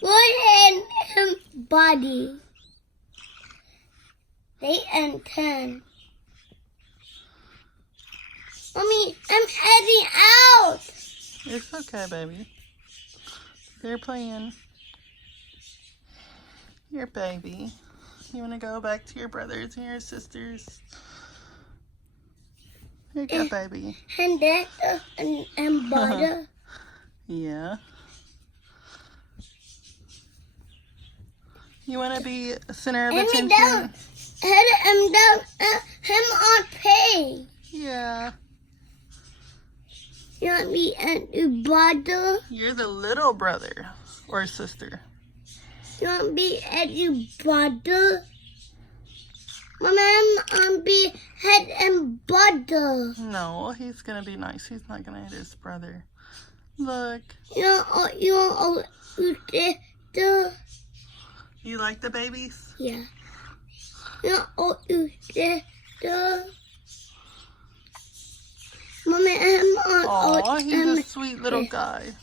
One and body. 8 and 10. Mommy, I'm heading out. It's okay, baby. They're playing. Your baby. You want to go back to your brothers and your sisters? Here you go, baby. And that and butter. Yeah. You want to be a center of attention? Down. And down. Him on pay. Yeah. You want me and your brother? You're the little brother or sister. You want me and your brother? Mama, I'm be head and brother. No, he's gonna be nice. He's not gonna hit his brother. Look. You want sister? You like the babies? Yeah. You want your sister? Mama, I'm on. Aw, he's a sweet little guy.